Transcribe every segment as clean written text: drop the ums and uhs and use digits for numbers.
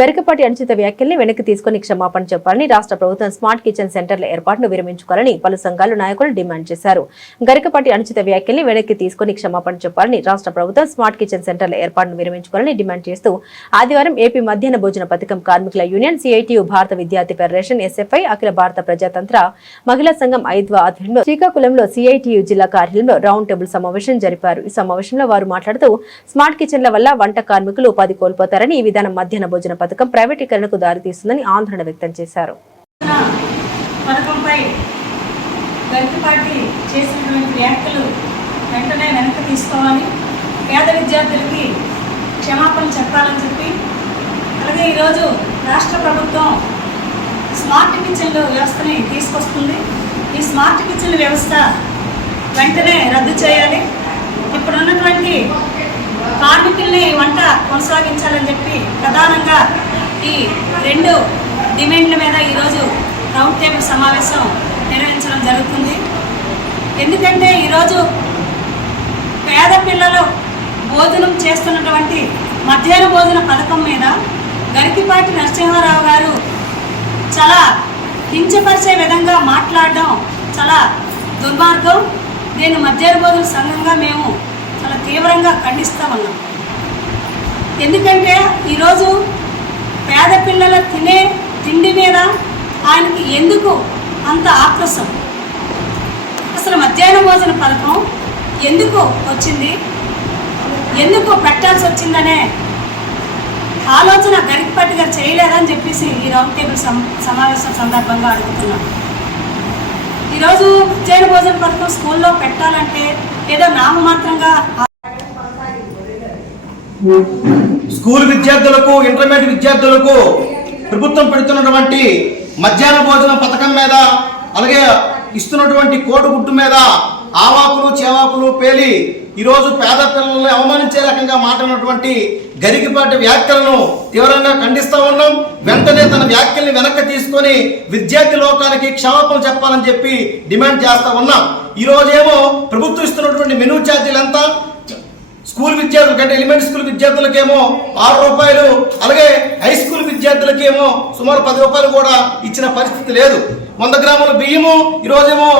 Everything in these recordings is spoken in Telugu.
గరికపాటి అనుచిత వ్యాఖ్యల్ని వెనక్కి తీసుకుని క్షమాపణ చెప్పాలని రాష్ట్ర ప్రభుత్వం స్మార్ట్ కిచెన్ సెంటర్ల ఏర్పాటును విరమించుకోవాలని పలు సంఘాల నాయకులు డిమాండ్ చేశారు. గరికపాటి అనుచిత వ్యాఖ్యల్ని వెనక్కి తీసుకుని క్షమాపణ చెప్పాలని రాష్ట్ర ప్రభుత్వం స్మార్ట్ కిచెన్ సెంటర్ల ఏర్పాటును విరమించుకోవాలని డిమాండ్ చేస్తూ ఆదివారం ఏపీ మధ్యాహ్న భోజన పథకం కార్మికుల యూనియన్, సిఐటియు, భారత విద్యార్థి ఫెడరేషన్, ఎస్ఎఫ్ఐ, అఖిల భారత ప్రజాతంత్ర మహిళా సంఘం ఐద్వా ఆధ్వర్యంలో శ్రీకాకుళంలో సిఐటియు జిల్లా కార్యాలయంలో రౌండ్ టేబుల్ సమావేశం జరిపారు. ఈ సమావేశంలో వారు మాట్లాడుతూ స్మార్ట్ కిచెన్ల వల్ల వంట కార్మికులు ఉపాధి కోల్పోతారని, ఈ విధానం మధ్యాహ్న భోజన పథకం ప్రైవేటీకరణకు దారితీస్తుందని ఆందోళన వ్యక్తం చేశారు. పథకంపై గరికపాటి చేసినటువంటి వ్యాఖ్యలు వెంటనే వెనక్కి తీసుకోవాలి, పేద విద్యార్థులకి క్షమాపణ చెప్పాలని చెప్పి, అలాగే ఈరోజు రాష్ట్ర ప్రభుత్వం స్మార్ట్ కిచెన్ల వ్యవస్థని తీసుకొస్తుంది. ఈ స్మార్ట్ కిచెన్ల వ్యవస్థ వెంటనే రద్దు చేయాలి. ఇప్పుడున్నటువంటి కార్మికుల్ని వంట కొనసాగించాలని చెప్పి ప్రధానంగా ఈ రెండు డిమాండ్ల మీద ఈరోజు రౌండ్ టేబుల్ సమావేశం నిర్వహించడం జరుగుతుంది. ఎందుకంటే ఈరోజు పేద పిల్లలు భోజనం చేస్తున్నటువంటి మధ్యాహ్న భోజన పథకం మీద గరికపాటి నరసింహారావు గారు చాలా కించపరిచే విధంగా మాట్లాడడం చాలా దుర్మార్గం. దీన్ని మధ్యాహ్న భోజన సంఘంగా మేము చాలా తీవ్రంగా ఖండిస్తూ ఉన్నాం. ఎందుకంటే ఈరోజు పేద పిల్లల తినే తిండి మీద ఆయనకి ఎందుకు అంత ఆక్రోశం? అసలు మధ్యాహ్న భోజన పథకం ఎందుకు వచ్చింది, ఎందుకు పెట్టాల్సి వచ్చిందనే ఆలోచన గరికపాటి గారు చేయలేదని చెప్పేసి ఈ రౌండ్ టేబుల్ సమావేశం సందర్భంగా అడుగుతున్నాం. ఈరోజు మధ్యాహ్న భోజన పథకం స్కూల్లో పెట్టాలంటే ఏదో నామమాత్రంగా స్కూల్ విద్యార్థులకు, ఇంటర్మీడియట్ విద్యార్థులకు ప్రభుత్వం పెడుతున్నటువంటి మధ్యాహ్న భోజన పథకం మీద, అలాగే ఇస్తున్నటువంటి కోడిగుడ్డు మీద ఆవాకులు చేవాకులు పేలి ఈరోజు పేద పిల్లల్ని అవమానించే రకంగా మాట్లాడినటువంటి గరికపాటి వ్యాఖ్యలను తీవ్రంగా ఖండిస్తూ ఉన్నాం. వెంటనే తన వ్యాఖ్యల్ని వెనక్కి తీసుకొని విద్యార్థి లోకానికి క్షమాపణ చెప్పాలని చెప్పి డిమాండ్ చేస్తూ ఉన్నాం. ఈ రోజేమో ప్రభుత్వం ఇస్తున్నటువంటి మెనూ ఛార్జీలు ఎంత? స్కూల్ విద్యార్థులు కంటే ఎలిమెంటరీ స్కూల్ విద్యార్థులకేమో 6 రూపాయలు, అలాగే హై స్కూల్ విద్యార్థులకేమో సుమారు 10 రూపాయలు కూడా ఇచ్చిన పరిస్థితి లేదు. 100 గ్రాముల బియ్యము ఈరోజేమో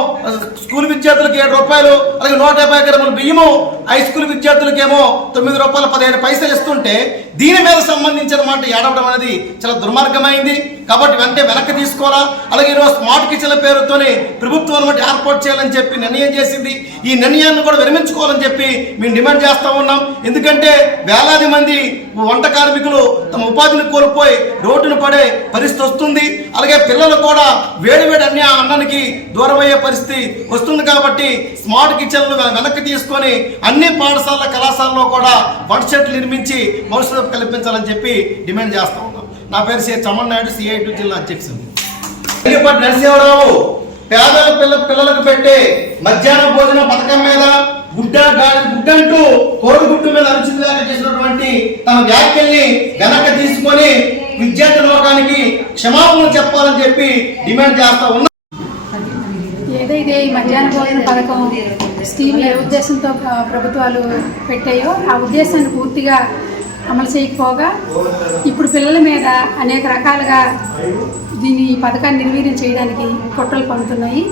స్కూల్ విద్యార్థులకి 7 రూపాయలు, అలాగే 150 గ్రాముల బియ్యము హై స్కూల్ విద్యార్థులకేమో 9 రూపాయలు 17 పైసలు ఇస్తుంటే దీని మీద సంబంధించిన మాట ఏడవడం అనేది చాలా దుర్మార్గమైంది. కాబట్టి వెంటనే వెనక్కి తీసుకోవాలా. అలాగే ఈరోజు స్మార్ట్ కిచెన్ల పేరుతోనే ప్రభుత్వం అనమాట ఏర్పాటు చేయాలని చెప్పి నిర్ణయం చేసింది. ఈ నిర్ణయాన్ని కూడా విరమించుకోవాలని చెప్పి మేము డిమాండ్ చేస్తూ ఉన్నాం. ఎందుకంటే వేలాది మంది వంట కార్మికులు తమ ఉపాధిని కోల్పోయి రోడ్డును పడే పరిస్థితి వస్తుంది. అలాగే పిల్లలు కూడా వేడి అన్నానికి దూరం అయ్యే పరిస్థితి వస్తుంది. కాబట్టి స్మార్ట్ కిచెన్లు వెనక్కి తీసుకొని అన్ని పాఠశాల కళాశాలలో కూడా వంట సెట్లు నిర్మించి భవిష్యత్తు కల్పించాలని చెప్పి డిమాండ్ చేస్తూ ఉన్నాం. నా పేరు సి చమన్నాయుడు, సిఐటియు జిల్లా అధ్యక్షుడు. గరికపాటి నరసింహారావు పేద పిల్లలకు పెట్టే మధ్యాహ్న భోజన పథకం మీద గుడ్డంటూ కోడిగుడ్డు మీద అనుచిత వ్యాఖ్య చేసినటువంటి తన వ్యాఖ్యల్ని వెనక్కి తీసుకొని విద్యార్థి లోకానికి క్షమాపణ చెప్పాలని చెప్పి డిమాండ్ చేస్తా ఉన్నా. ఏదైతే ఈ మధ్యాహ్న భోజన పథకం స్కీమ్ ఏ ఉద్దేశంతో ప్రభుత్వాలు పెట్టాయో ఆ ఉద్దేశాన్ని పూర్తిగా అమలు చేయకపోగా ఇప్పుడు పిల్లల మీద అనేక రకాలుగా ఈ పథకాన్ని నిర్వీర్యం చేయడానికి కుట్రలు పడుతున్నాయి.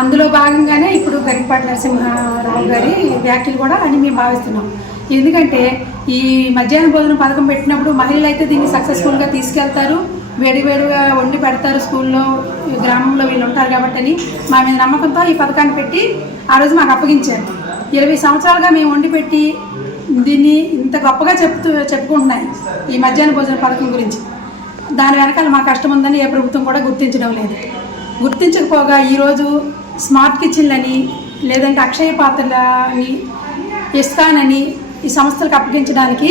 అందులో భాగంగానే ఇప్పుడు గరికపాటి నరసింహారావు గారి వ్యాఖ్యలు కూడా అని మేము భావిస్తున్నాం. ఎందుకంటే ఈ మధ్యాహ్న భోజన పథకం పెట్టినప్పుడు మహిళలు అయితే దీన్ని సక్సెస్ఫుల్గా తీసుకెళ్తారు, వేడివేడిగా వండి పెడతారు, స్కూల్లో గ్రామంలో వీళ్ళు ఉంటారు కాబట్టి అని మా మీద నమ్మకంతో ఈ పథకాన్ని పెట్టి ఆ రోజు మాకు అప్పగించారు. 20 సంవత్సరాలుగా మేము వండి పెట్టి దీన్ని ఇంత గొప్పగా చెప్పుకుంటున్నాయి ఈ మధ్యాహ్న భోజన పథకం గురించి. దాని వెనకాల మా కష్టం ఉందని ఏ ప్రభుత్వం కూడా గుర్తించడం లేదు. గుర్తించకపోగా ఈరోజు స్మార్ట్ కిచెన్లని, లేదంటే అక్షయ పాత్రలని, ఇస్కానని ఈ సంస్థలకు అప్పగించడానికి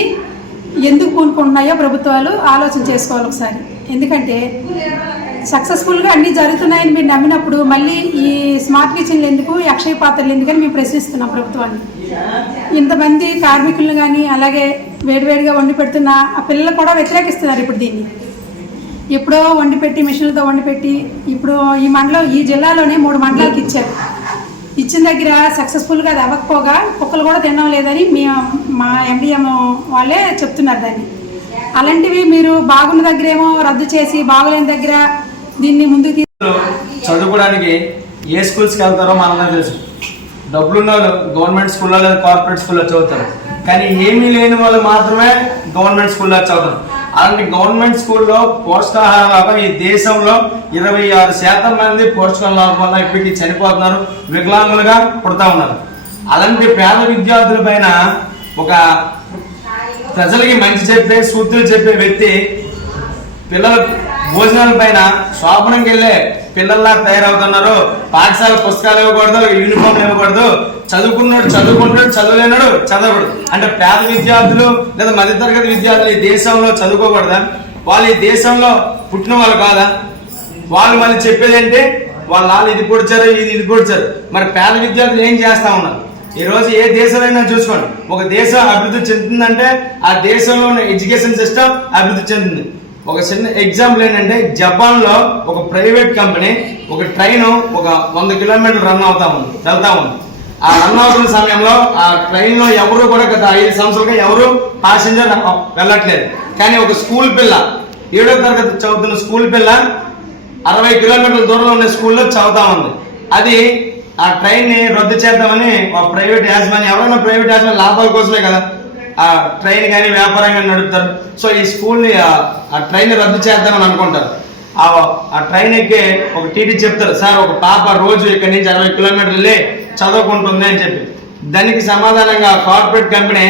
ఎందుకు పూనుకుంటున్నాయో ప్రభుత్వాలు ఆలోచన చేసుకోవాలి ఒకసారి. ఎందుకంటే సక్సెస్ఫుల్గా అన్నీ జరుగుతున్నాయని మీరు నమ్మినప్పుడు మళ్ళీ ఈ స్మార్ట్ కిచెన్లు ఎందుకు, ఈ అక్షయ పాత్రలు ఎందుకని మేము ప్రశ్నిస్తున్నాం ప్రభుత్వాన్ని. ఇంతమంది కార్మికులను కానీ అలాగే వేడివేడిగా వండి పెడుతున్న ఆ పిల్లలు కూడా వ్యతిరేకిస్తున్నారు ఇప్పుడు దీన్ని. ఎప్పుడో వండి పెట్టి మిషన్లతో వండి పెట్టి ఇప్పుడు ఈ జిల్లాలోనే 3 మండలాలకు ఇచ్చారు. ఇచ్చిన దగ్గర సక్సెస్ఫుల్గా అది అవ్వకపోగా కుక్కలు కూడా తినడం లేదని మా ఎండిఎం వాళ్ళే చెప్తున్నారు దాన్ని. అలాంటివి మీరు బాగున్న దగ్గరేమో రద్దు చేసి బాగులేని దగ్గర దీన్ని ముందుకు చదువుకోవడానికి ఏ స్కూల్స్కి వెళ్తారో మనందరూ తెలుసు. డబ్బులున్న వాళ్ళు గవర్నమెంట్ స్కూల్లో లేదా కార్పొరేట్ స్కూల్లో చదువుతారు, కానీ ఏమీ లేని వాళ్ళు మాత్రమే గవర్నమెంట్ స్కూల్లో చదువుతారు. అలాంటి గవర్నమెంట్ స్కూల్లో పోషకాహార లోపం ఈ దేశంలో 26% మంది పోషకాహార లోపం వల్ల ఇప్పటికీ చనిపోతున్నారు, వికలాంగులుగా పుడతా ఉన్నారు. అలాంటి పేద విద్యార్థుల పైన ఒక ప్రజలకి మంచి చెప్పే సూత్రులు చెప్పే వ్యక్తి పిల్లల భోజనాల పైన శోభనంకి వెళ్ళే పిల్లల్లా తయారవుతున్నారు. పాఠశాల పుస్తకాలు ఇవ్వకూడదు, యూనిఫామ్లు ఇవ్వకూడదు, చదువుకున్నాడు చదువుకుంటాడు, చదువులేనాడు చదవకూడదు. అంటే పేద విద్యార్థులు లేదా మధ్యతరగతి విద్యార్థులు ఈ దేశంలో చదువుకోకూడదా? వాళ్ళు ఈ దేశంలో పుట్టిన వాళ్ళు కాదా? వాళ్ళు మళ్ళీ చెప్పేది అంటే వాళ్ళు ఇది పొడిచారు, ఇది పొడిచారు. మరి పేద విద్యార్థులు ఏం చేస్తా ఉన్నారు? ఈ రోజు ఏ దేశమైనా చూసుకోండి, ఒక దేశం అభివృద్ధి చెందుతుందంటే ఆ దేశంలో ఉన్న ఎడ్యుకేషన్ సిస్టమ్ అభివృద్ధి చెందుతుంది. ఒక చిన్న ఎగ్జాంపుల్ ఏంటంటే, జపాన్ లో ఒక ప్రైవేట్ కంపెనీ ఒక ట్రైన్ ఒక 100 కిలోమీటర్లు వెళ్తా ఉంది. ఆ రన్ అవుతున్న సమయంలో ఆ ట్రైన్ లో ఎవరు కూడా గత 5 సంవత్సరాలుగా ఎవరు ప్యాసింజర్ వెళ్ళట్లేదు. కానీ ఒక స్కూల్ పిల్ల 7వ తరగతి చదువుతున్న స్కూల్ పిల్ల 60 కిలోమీటర్ల దూరంలో ఉన్న స్కూల్లో చదువుతా ఉంది. అది ఆ ట్రైన్ ని రద్దు చేద్దామని ప్రైవేట్ యాజమాన్యం, ఎవరైనా ప్రైవేట్ యాజమాన్యం లాభాల కోసమే కదా ఆ ట్రైన్ కానీ వ్యాపారం కానీ నడుపుతారు. సో ఈ స్కూల్ ని ఆ ట్రైన్ ని రద్దు చేద్దామని అనుకుంటారు. ఆ ట్రైన్ ఎక్కి ఒక టీటీ చెప్తారు, సార్ ఒక పాప రోజు ఇక్కడి నుంచి 60 కిలోమీటర్లు చదువుకుంటుంది అని చెప్పి. దానికి సమాధానంగా కార్పొరేట్ కంపెనీ